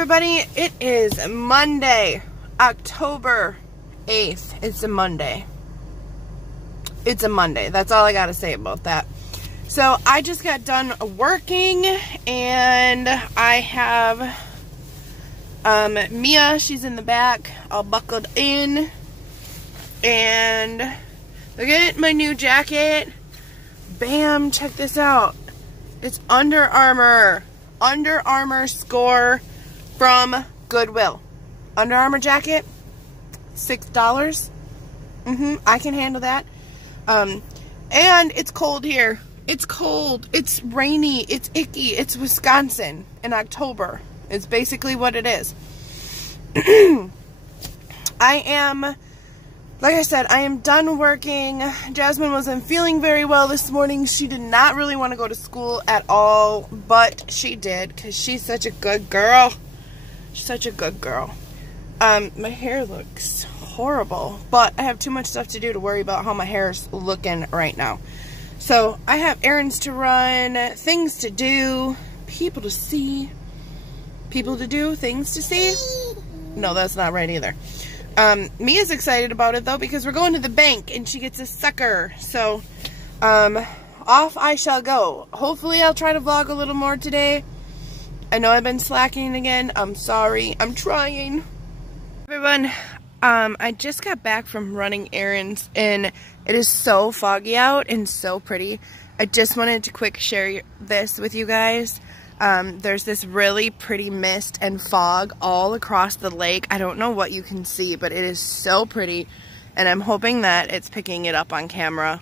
everybody, it is Monday, October 8th. It's a Monday. It's a Monday. That's all I gotta say about that. So I just got done working and I have Mia, she's in the back, all buckled in. And look at my new jacket. Bam, check this out. It's Under Armour. Under Armour score from Goodwill. Under Armour jacket, $6. I can handle that. And it's cold here. It's cold. It's rainy. It's icky. It's Wisconsin in October. It's basically what it is. Like I said, I am done working. Jasmine wasn't feeling very well this morning. She did not really want to go to school at all, but she did because she's such a good girl. She's such a good girl. My hair looks horrible, but I have too much stuff to do to worry about how my hair is looking right now. So I have errands to run, things to do, people to see, people to do, things to see. No, that's not right either. Mia's excited about it though because we're going to the bank and she gets a sucker. So, off I shall go. Hopefully I'll try to vlog a little more today. I know I've been slacking again. I'm sorry. I'm trying. Everyone, I just got back from running errands and it is so foggy out and so pretty. I just wanted to quick share this with you guys. There's this really pretty mist and fog all across the lake. I don't know what you can see, but it is so pretty. And I'm hoping that it's picking it up on camera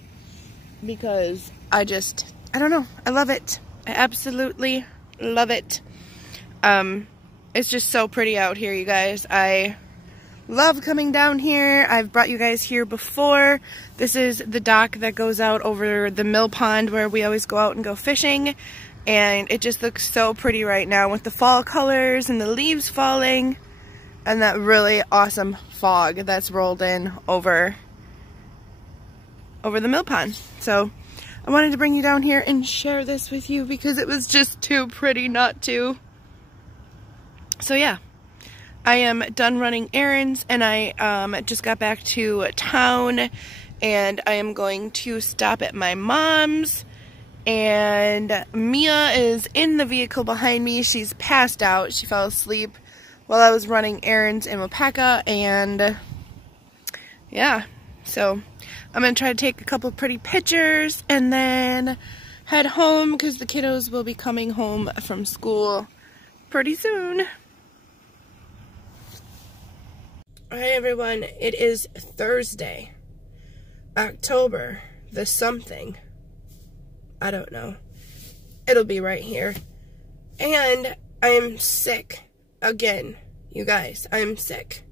because I don't know. I love it. I absolutely love it. It's just so pretty out here, you guys. I love coming down here. I've brought you guys here before. This is the dock that goes out over the mill pond where we always go out and go fishing. And it just looks so pretty right now with the fall colors and the leaves falling and that really awesome fog that's rolled in over the mill pond. So I wanted to bring you down here and share this with you because it was just too pretty not to. So yeah, I am done running errands and I just got back to town and I am going to stop at my mom's. And Mia is in the vehicle behind me. She's passed out. She fell asleep while I was running errands in Wapaka. And yeah, so I'm going to try to take a couple pretty pictures and then head home because the kiddos will be coming home from school pretty soon. Alright everyone, it is Thursday, October the something. I don't know. It'll be right here. And I am sick again, you guys. I'm sick.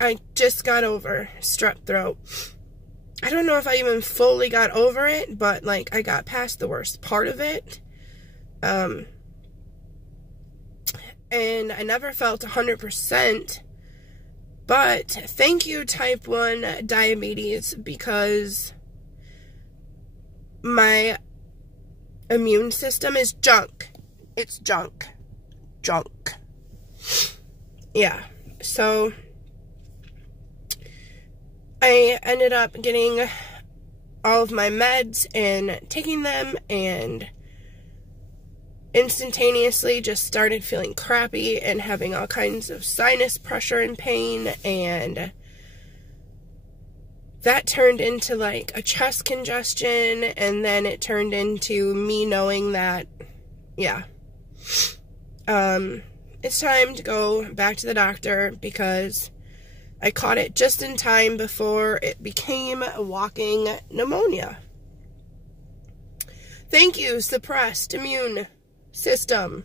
I just got over strep throat. I don't know if I even fully got over it, but like I got past the worst part of it. And I never felt 100%. But thank you, type 1 diabetes, because my immune system is junk. It's junk. Junk. Yeah. So I ended up getting all of my meds and taking them and instantaneously just started feeling crappy and having all kinds of sinus pressure and pain, and that turned into like a chest congestion, and then it turned into me knowing that, yeah, it's time to go back to the doctor because I caught it just in time before it became a walking pneumonia. Thank you, suppressed immune system.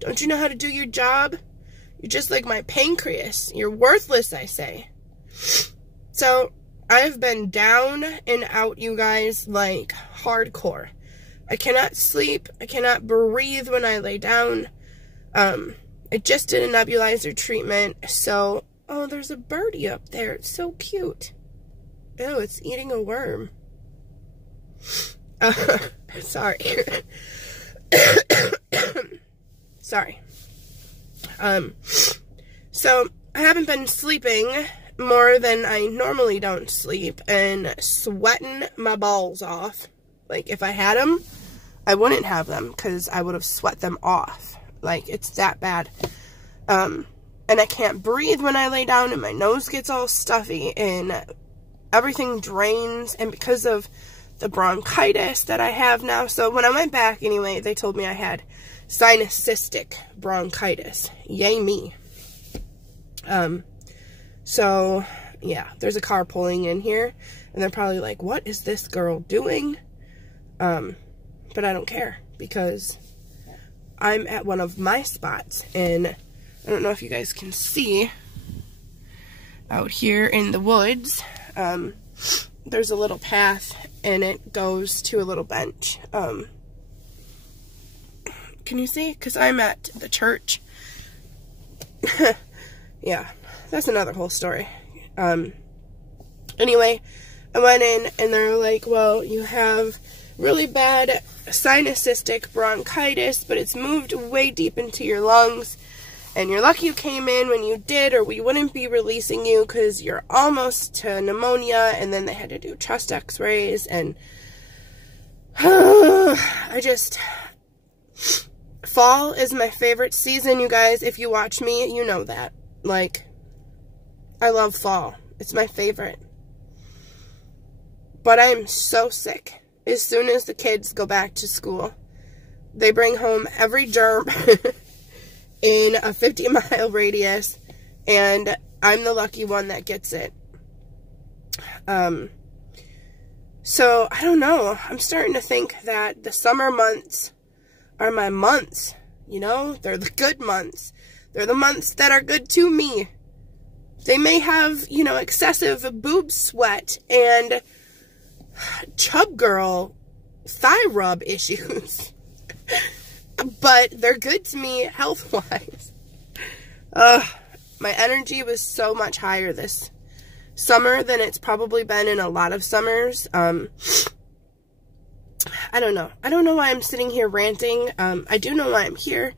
Don't you know how to do your job? You're just like my pancreas. You're worthless, I say. So, I've been down and out, you guys, like hardcore. I cannot sleep. I cannot breathe when I lay down. I just did a nebulizer treatment, so... Oh, there's a birdie up there. It's so cute. Oh, it's eating a worm. Sorry. Sorry. So I haven't been sleeping more than I normally don't sleep and sweating my balls off. Like, if I had them, I wouldn't have them because I would have sweat them off. Like, it's that bad. And I can't breathe when I lay down, and my nose gets all stuffy, and everything drains, and because of the bronchitis that I have now, so when I went back anyway, they told me I had sinusistic bronchitis. Yay me. So, yeah, there's a car pulling in here, and they're probably like, what is this girl doing? But I don't care, because I'm at one of my spots, and I don't know if you guys can see out here in the woods, there's a little path, and it goes to a little bench. Can you see? Because I'm at the church. Yeah, that's another whole story. Anyway, I went in, and they're like, well, you have really bad sinusistic bronchitis, but it's moved way deep into your lungs, and you're lucky you came in when you did, or we wouldn't be releasing you because you're almost to pneumonia. And then they had to do chest x-rays, and fall is my favorite season, you guys. If you watch me, you know that. Like, I love fall. It's my favorite. But I am so sick. As soon as the kids go back to school, they bring home every germ in a 50-mile radius, and I'm the lucky one that gets it. So, I don't know. I'm starting to think that the summer months are my months, you know? They're the good months. They're the months that are good to me. They may have, you know, excessive boob sweat and chub girl thigh rub issues. But they're good to me health-wise. My energy was so much higher this summer than it's probably been in a lot of summers. I don't know. I don't know why I'm sitting here ranting. I do know why I'm here.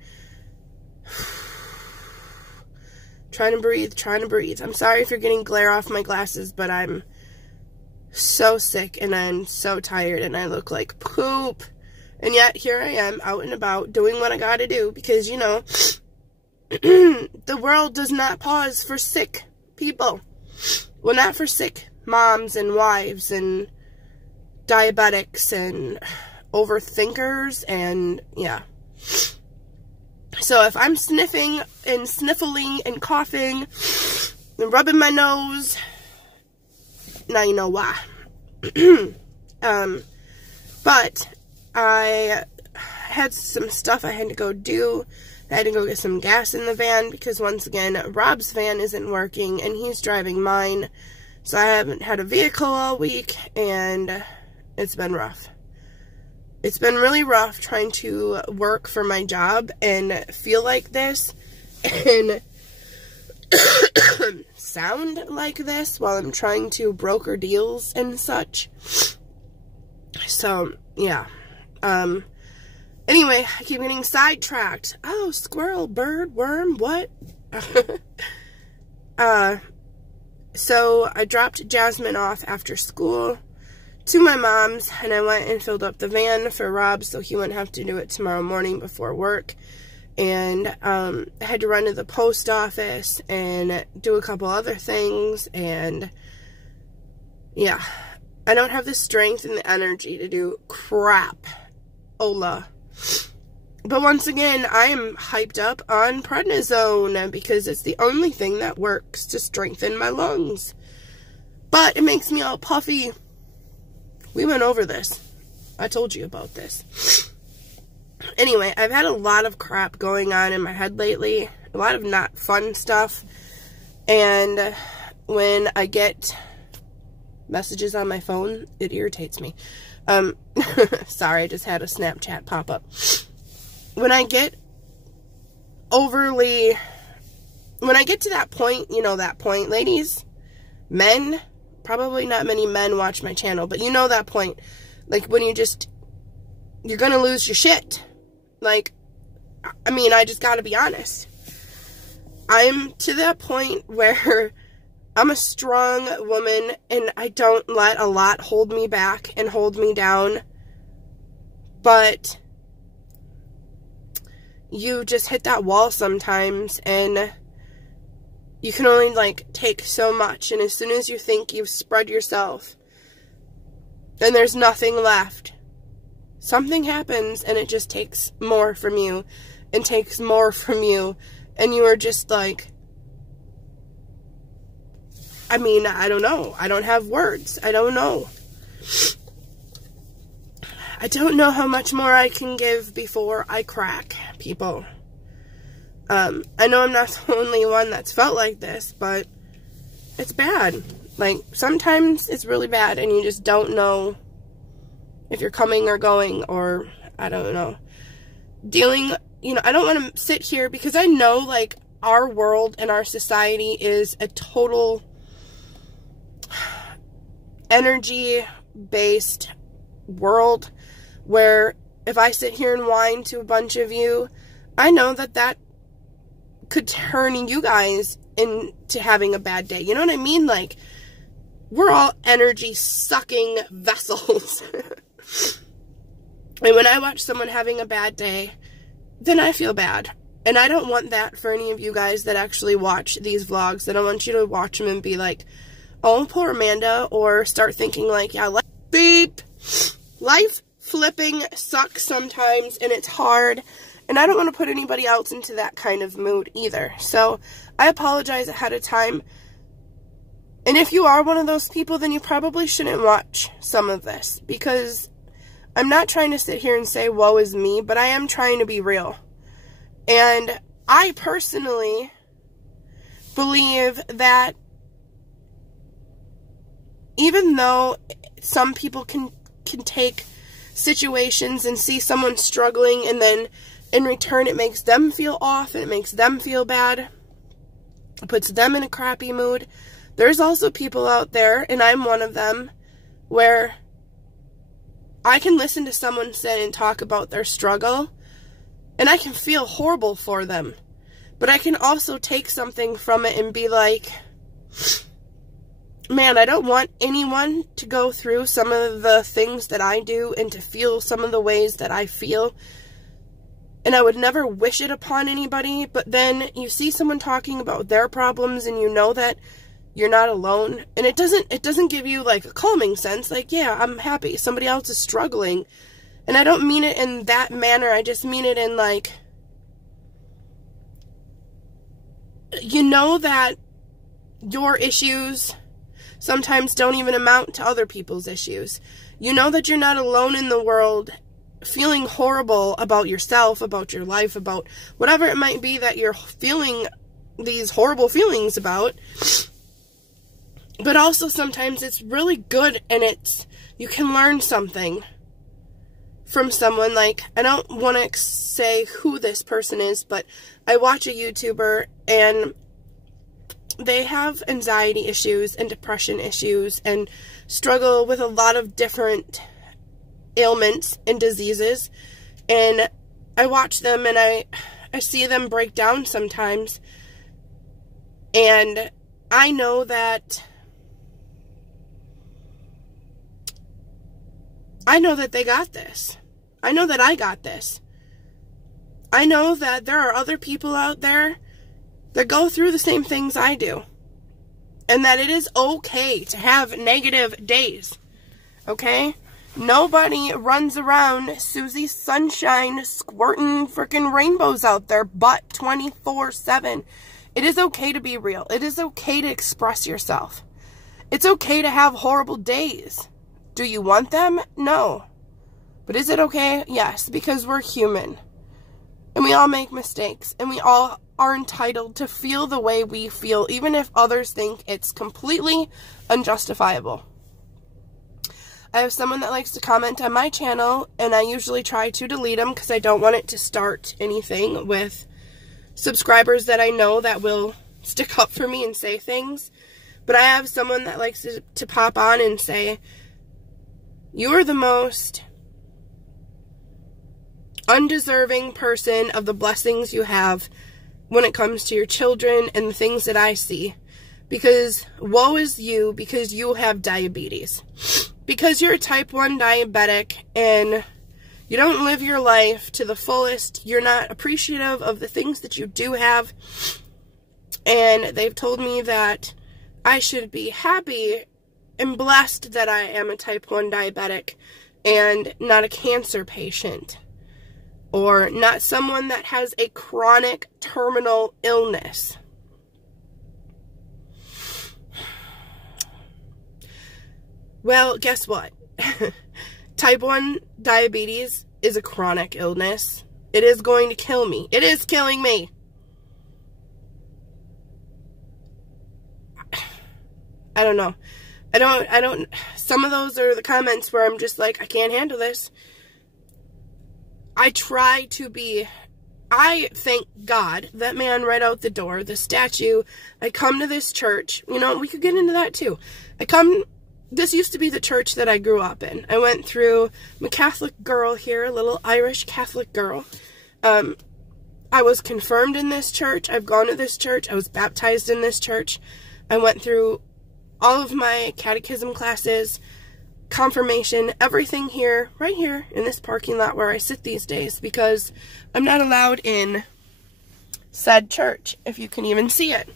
Trying to breathe. I'm sorry if you're getting glare off my glasses, but I'm so sick and I'm so tired and I look like poop. And yet here I am out and about doing what I gotta do because, you know, the world does not pause for sick people. Well, not for sick moms and wives and diabetics and overthinkers and, yeah. So if I'm sniffing and sniffling and coughing and rubbing my nose, now you know why. But I had some stuff I had to go do. I had to go get some gas in the van because, once again, Rob's van isn't working and he's driving mine. So I haven't had a vehicle all week and it's been rough. It's been really rough trying to work for my job and feel like this and sound like this while I'm trying to broker deals and such. So, yeah. Anyway, I keep getting sidetracked. Oh, squirrel, bird, worm, what? So I dropped Jasmine off after school to my mom's, and I went and filled up the van for Rob so he wouldn't have to do it tomorrow morning before work. And I had to run to the post office and do a couple other things, and yeah, I don't have the strength and the energy to do crap. Ola. But once again, I am hyped up on prednisone because it's the only thing that works to strengthen my lungs. But it makes me all puffy. We went over this. I told you about this. Anyway, I've had a lot of crap going on in my head lately. A lot of not fun stuff. And when I get messages on my phone, it irritates me. Sorry, I just had a Snapchat pop up. When I get to that point, you know that point, ladies, men, probably not many men watch my channel, but you know that point, like when you're gonna lose your shit. Like, I mean, I just gotta be honest. I'm to that point where I'm a strong woman and I don't let a lot hold me back and hold me down. But you just hit that wall sometimes and you can only like take so much. And as soon as you think you've spread yourself and there's nothing left, something happens and it just takes more from you and takes more from you. And you are just like, I mean, I don't know. I don't have words. I don't know. I don't know how much more I can give before I crack, people. I know I'm not the only one that's felt like this, but it's bad. Like, sometimes it's really bad and you just don't know if you're coming or going, or I don't know. Dealing, you know, I don't want to sit here because I know, like, our world and our society is a total energy-based world where if I sit here and whine to a bunch of you, I know that that could turn you guys into having a bad day. You know what I mean? Like, we're all energy-sucking vessels. And when I watch someone having a bad day, then I feel bad. And I don't want that for any of you guys that actually watch these vlogs. I don't want you to watch them and be like, oh, poor Amanda, or start thinking like, yeah, life flipping sucks sometimes, and it's hard, and I don't want to put anybody else into that kind of mood either. So I apologize ahead of time. And if you are one of those people, then you probably shouldn't watch some of this, because I'm not trying to sit here and say, woe is me, but I am trying to be real. And I personally believe that even though some people can take situations and see someone struggling, and then in return it makes them feel off, and it makes them feel bad, it puts them in a crappy mood, there's also people out there, and I'm one of them, where I can listen to someone sit and talk about their struggle, and I can feel horrible for them. But I can also take something from it and be like, man, I don't want anyone to go through some of the things that I do and to feel some of the ways that I feel. And I would never wish it upon anybody, but then you see someone talking about their problems and you know that you're not alone. And it doesn't give you like a calming sense, like, yeah, I'm happy somebody else is struggling. And I don't mean it in that manner. I just mean it in like, you know that your issues sometimes don't even amount to other people's issues. You know that you're not alone in the world feeling horrible about yourself, about your life, about whatever it might be that you're feeling these horrible feelings about. But also sometimes it's really good, and you can learn something from someone. Like, I don't want to say who this person is, but I watch a YouTuber and they have anxiety issues and depression issues and struggle with a lot of different ailments and diseases. And I watch them and I see them break down sometimes. And I know that they got this. I know that I got this. I know that there are other people out there that go through the same things I do. And that it is okay to have negative days. Okay? Nobody runs around Susie Sunshine squirting freaking rainbows out there but 24/7. It is okay to be real. It is okay to express yourself. It's okay to have horrible days. Do you want them? No. But is it okay? Yes, because we're human. And we all make mistakes. And we all are entitled to feel the way we feel, even if others think it's completely unjustifiable. I have someone that likes to comment on my channel, and I usually try to delete them because I don't want it to start anything with subscribers that I know that will stick up for me and say things. But I have someone that likes to pop on and say, "You're the most undeserving person of the blessings you have when it comes to your children and the things that I see. Because woe is you, because you have diabetes. Because you're a type 1 diabetic and you don't live your life to the fullest. You're not appreciative of the things that you do have. And they've told me that I should be happy and blessed that I am a type 1 diabetic and not a cancer patient. Or not someone that has a chronic terminal illness. Well, guess what? Type 1 diabetes is a chronic illness. It is going to kill me. It is killing me. I don't know. I don't, some of those are the comments where I'm just like, I can't handle this. I try to be, I thank God, that man right out the door, the statue, I come to this church, you know, we could get into that too. This used to be the church that I grew up in. I went through, I'm a Catholic girl here, a little Irish Catholic girl. I was confirmed in this church. I've gone to this church. I was baptized in this church. I went through all of my catechism classes, confirmation, everything here, right here in this parking lot where I sit these days, because I'm not allowed in said church, if you can even see it.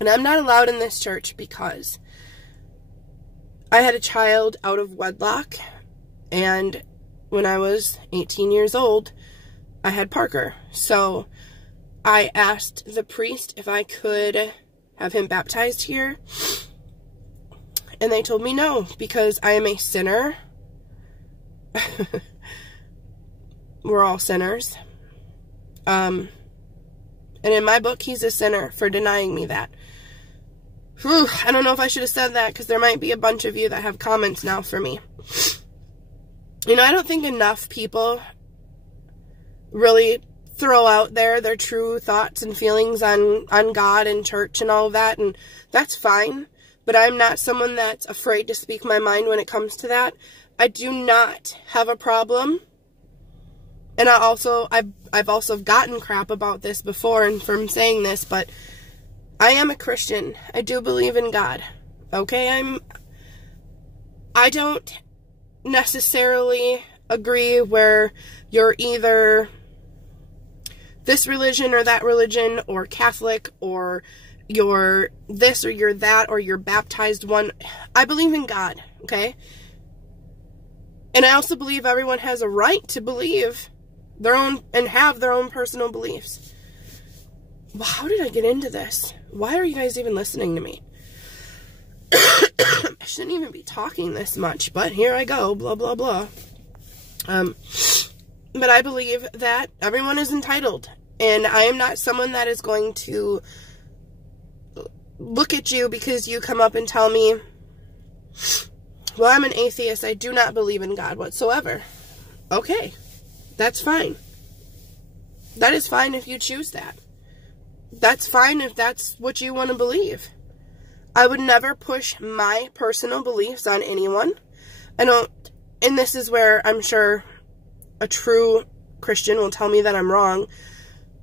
And I'm not allowed in this church because I had a child out of wedlock, and when I was 18 years old, I had Parker. So I asked the priest if I could have him baptized here, and they told me no, because I am a sinner. We're all sinners. And in my book, he's a sinner for denying me that. Whew, I don't know if I should have said that, because there might be a bunch of you that have comments now for me. You know, I don't think enough people really throw out there their true thoughts and feelings on God and church and all of that, and that's fine. But I'm not someone that's afraid to speak my mind when it comes to that. I do not have a problem. And I've also gotten crap about this before and from saying this, but I am a Christian. I do believe in God. Okay, I don't necessarily agree where you're either this religion or that religion, or Catholic, or you're this or you're that, or you're baptized one. I believe in God, okay? And I also believe everyone has a right to believe their own and have their own personal beliefs. Well, how did I get into this? Why are you guys even listening to me? I shouldn't even be talking this much, but here I go, blah, blah, blah. But I believe that everyone is entitled, and I am not someone that is going to look at you because you come up and tell me, well, I'm an atheist, I do not believe in God whatsoever. Okay, that's fine. That is fine if you choose that. That's fine if that's what you want to believe. I would never push my personal beliefs on anyone. I don't, and this is where I'm sure a true Christian will tell me that I'm wrong,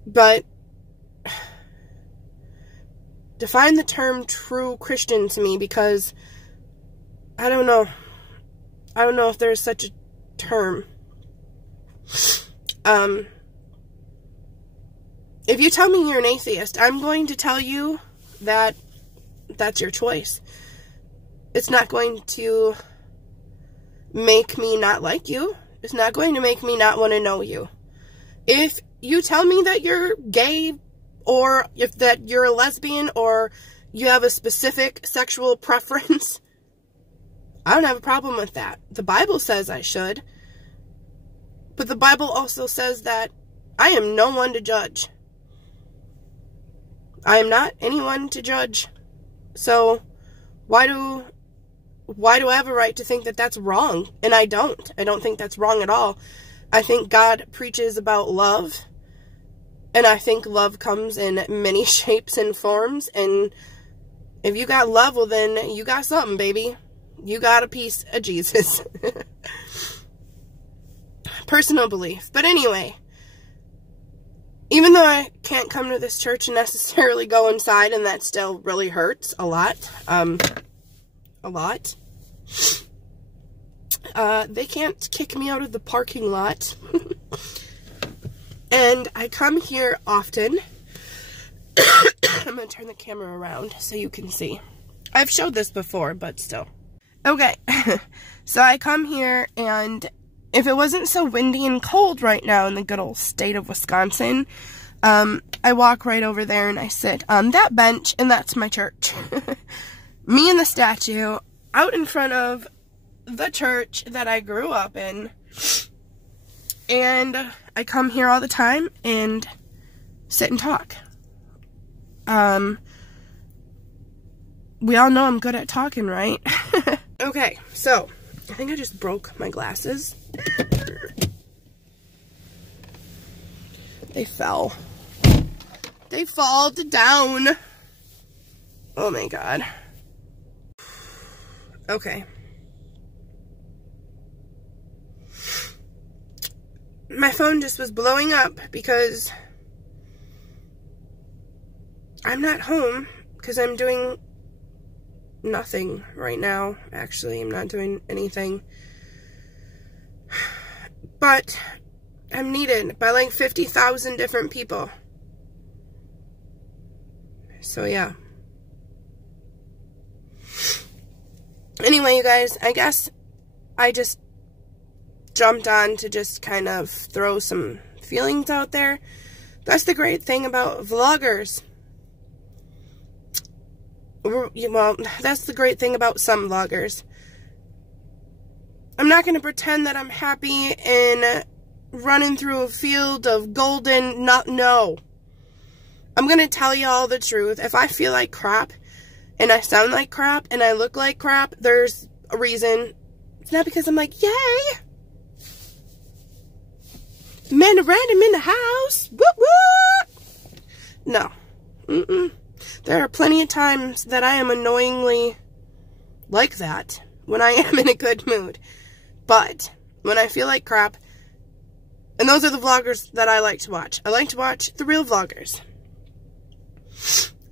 but define the term true Christian to me, because I don't know. I don't know if there's such a term. If you tell me you're an atheist, I'm going to tell you that that's your choice. It's not going to make me not like you. It's not going to make me not want to know you. If you tell me that you're gay, or if that you're a lesbian, or you have a specific sexual preference, I don't have a problem with that. The Bible says I should. But the Bible also says that I am no one to judge. I am not anyone to judge. So why do I have a right to think that that's wrong? And I don't. I don't think that's wrong at all. I think God preaches about love. And I think love comes in many shapes and forms. And if you got love, well then you got something, baby. You got a piece of Jesus. personal belief. But anyway, even though I can't come to this church and necessarily go inside, and that still really hurts a lot, they can't kick me out of the parking lot. And I come here often. I'm going to turn the camera around so you can see. I've showed this before, but still. Okay, so I come here, and if it wasn't so windy and cold right now in the good old state of Wisconsin, I walk right over there and I sit on that bench, and that's my church. Me and the statue out in front of the church that I grew up in. And I come here all the time and sit and talk. We all know I'm good at talking, right? Okay, so I think I just broke my glasses. They fell. They fall down. Oh my god. Okay. My phone just was blowing up because I'm not home because I'm doing nothing right now. Actually, I'm not doing anything. But I'm needed by like 50,000 different people. So yeah. Anyway, you guys, I guess I just jumped on to just kind of throw some feelings out there. That's the great thing about vloggers. Well, that's the great thing about some vloggers. I'm not going to pretend that I'm happy and running through a field of golden, no. I'm going to tell you all the truth. If I feel like crap, and I sound like crap, and I look like crap, there's a reason. It's not because I'm like, yay! Man, random in the house. Whoop, whoop. No. There are plenty of times that I am annoyingly like that when I am in a good mood. But when I feel like crap, and those are the vloggers that I like to watch. I like to watch the real vloggers.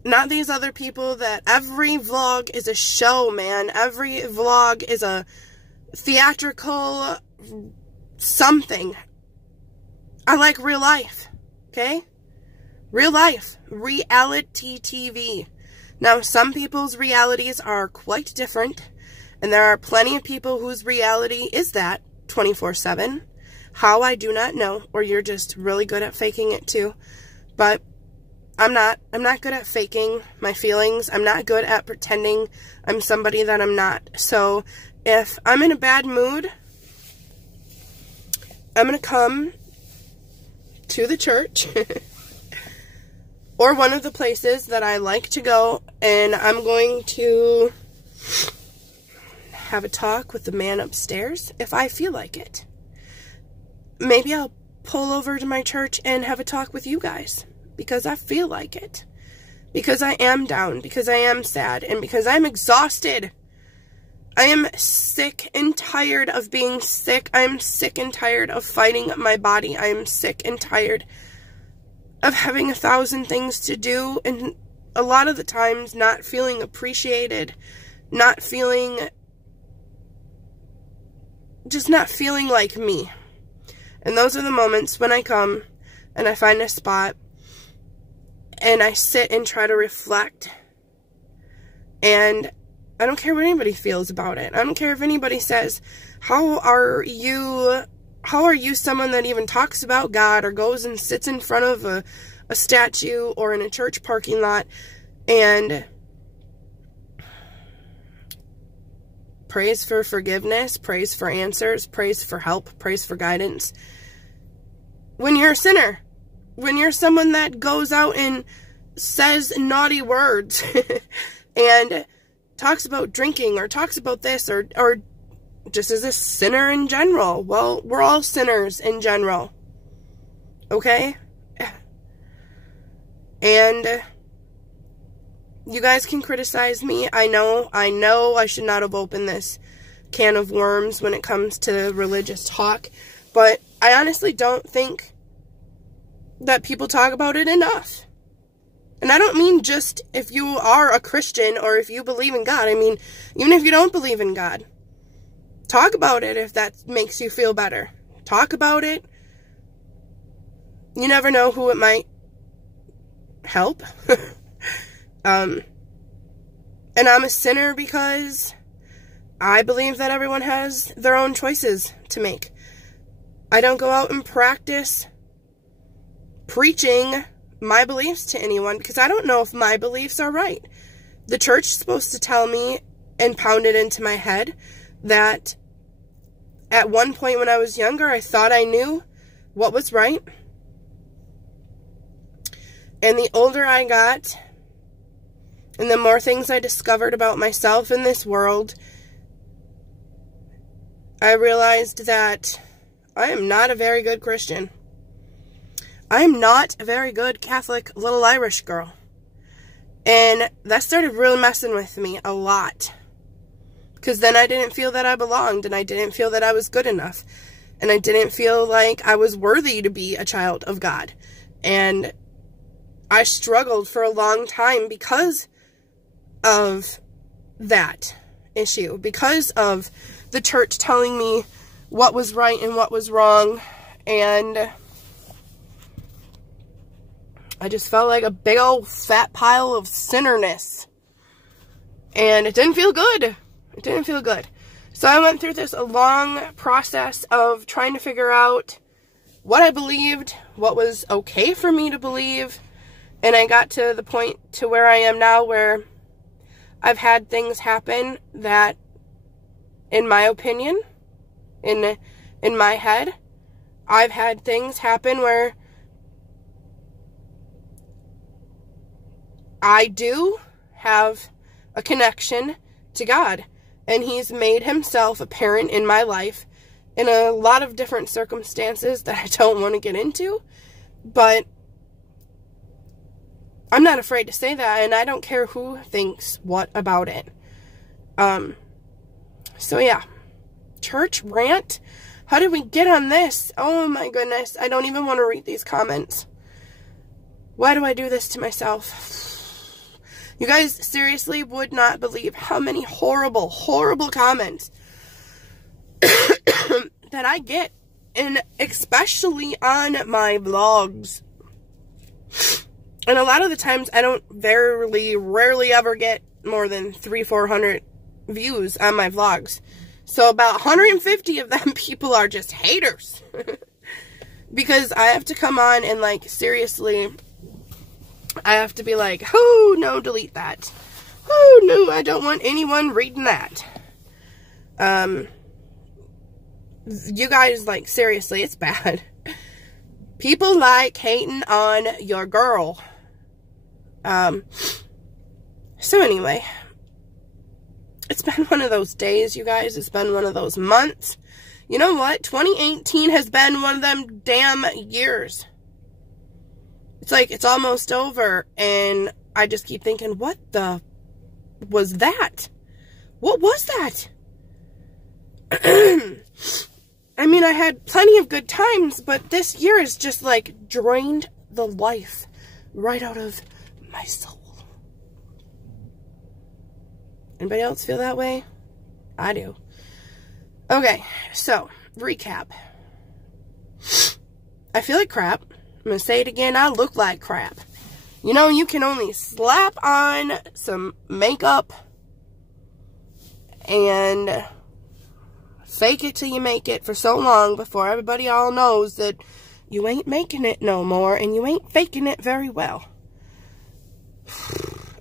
Not these other people that every vlog is a show, man. Every vlog is a theatrical something. I like real life, okay? Real life. Reality TV. Now, some people's realities are quite different, and there are plenty of people whose reality is that 24/7. How, I do not know, or you're just really good at faking it too. But I'm not good at faking my feelings. I'm not good at pretending I'm somebody that I'm not. So if I'm in a bad mood, I'm going to come to the church or one of the places that I like to go, and I'm going to have a talk with the man upstairs if I feel like it. Maybe I'll pull over to my church and have a talk with you guys because I feel like it. Because I am down, because I am sad, and because I'm exhausted. I am sick and tired of being sick. I am sick and tired of fighting my body. I am sick and tired of having 1,000 things to do, and a lot of the times not feeling appreciated, just not feeling like me. And those are the moments when I come and I find a spot and I sit and try to reflect. And I don't care what anybody feels about it. I don't care if anybody says, how are you someone that even talks about God or goes and sits in front of a statue or in a church parking lot and prays for forgiveness, prays for answers, prays for help, prays for guidance. When you're a sinner, when you're someone that goes out and says naughty words and talks about drinking or talks about this or just as a sinner in general. Well, we're all sinners in general. Okay? And you guys can criticize me. I know I should not have opened this can of worms when it comes to religious talk, but I honestly don't think that people talk about it enough. And I don't mean just if you are a Christian or if you believe in God. I mean, even if you don't believe in God, talk about it if that makes you feel better. Talk about it. You never know who it might help. And I'm a sinner because I believe that everyone has their own choices to make. I don't go out and practice preaching my beliefs to anyone because I don't know if my beliefs are right. The church is supposed to tell me and pound it into my head that at one point when I was younger, I thought I knew what was right. And the older I got, and the more things I discovered about myself in this world, I realized that I am not a very good Christian. I am not a very good Catholic little Irish girl. And that started really messing with me a lot. Because then I didn't feel that I belonged, and I didn't feel that I was good enough. And I didn't feel like I was worthy to be a child of God. And I struggled for a long time because of that issue. Because of the church telling me what was right and what was wrong. And I just felt like a big old fat pile of sinnerness. And it didn't feel good. It didn't feel good. So I went through this long process of trying to figure out what I believed, what was okay for me to believe. And I got to the point to where I am now where I've had things happen that, in my opinion, in my head, I've had things happen where I do have a connection to God, and He's made Himself apparent in my life in a lot of different circumstances that I don't want to get into, but I'm not afraid to say that, and I don't care who thinks what about it. So yeah, church rant. How did we get on this? Oh my goodness, I don't even want to read these comments. Why do I do this to myself? You guys seriously would not believe how many horrible, horrible comments that I get, and especially on my vlogs. And a lot of the times I don't rarely ever get more than 300-400 views on my vlogs. So about 150 of them people are just haters. Because I have to come on and, like, seriously, I have to be like, oh, no, delete that. Oh, no, I don't want anyone reading that. You guys, like, seriously, it's bad. People like hating on your girl. So anyway, it's been one of those days, you guys. It's been one of those months. You know what? 2018 has been one of them damn years. It's like, it's almost over, and I just keep thinking, what the was that? What was that? I mean, I had plenty of good times, but this year has just, like, drained the life right out of my soul. Anybody else feel that way? I do. Okay, so, recap. I feel like crap. I'm going to say it again. I look like crap. You know, you can only slap on some makeup and fake it till you make it for so long before everybody all knows that you ain't making it no more and you ain't faking it very well.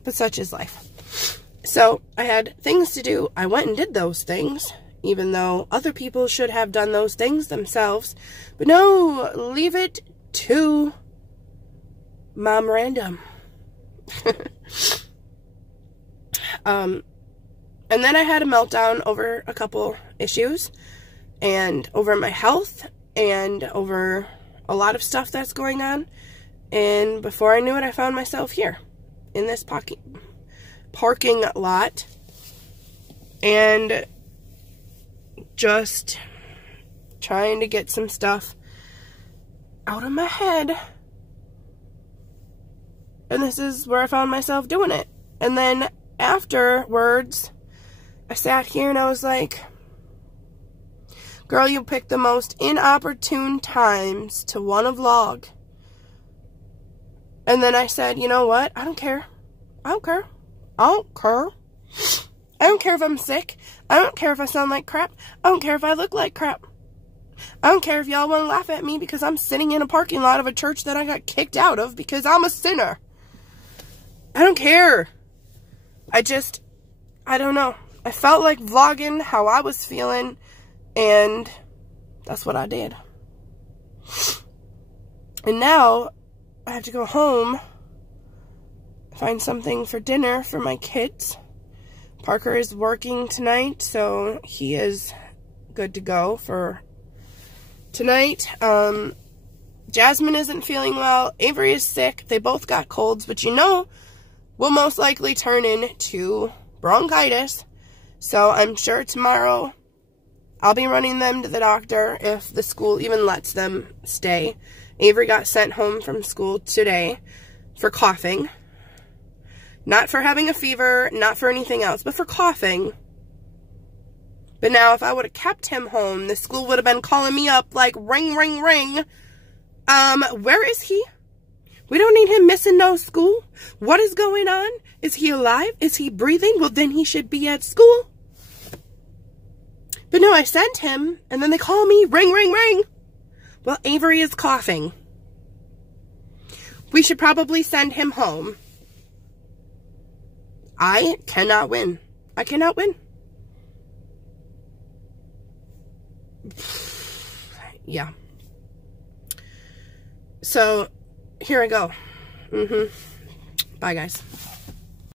But such is life. So, I had things to do. I went and did those things, even though other people should have done those things themselves. But no, leave it to Mom Random. And then I had a meltdown over a couple issues, and over my health, and over a lot of stuff that's going on. And before I knew it, I found myself here in this parking lot, and just trying to get some stuff out of my head. And this is where I found myself doing it. And then afterwards, I sat here and I was like, girl, you picked the most inopportune times to want to vlog. And then I said, you know what? I don't care. I don't care. I don't care. I don't care if I'm sick. I don't care if I sound like crap. I don't care if I look like crap. I don't care if y'all want to laugh at me because I'm sitting in a parking lot of a church that I got kicked out of because I'm a sinner. I don't care. I don't know. I felt like vlogging how I was feeling, and that's what I did. And now I have to go home, find something for dinner for my kids. Parker is working tonight, so he is good to go for tonight. Jasmine isn't feeling well. Avery is sick. They both got colds, but you know, will most likely turn into bronchitis. So I'm sure tomorrow I'll be running them to the doctor if the school even lets them stay. Avery got sent home from school today for coughing. Not for having a fever, not for anything else, but for coughing. But now if I would have kept him home, the school would have been calling me up like, ring, ring, ring. Where is he? We don't need him missing no school. What is going on? Is he alive? Is he breathing? Well, then he should be at school. But no, I sent him, and then they call me, ring, ring, ring. Well, Avery is coughing. We should probably send him home. I cannot win. I cannot win. Yeah. So, here I go. Bye, guys.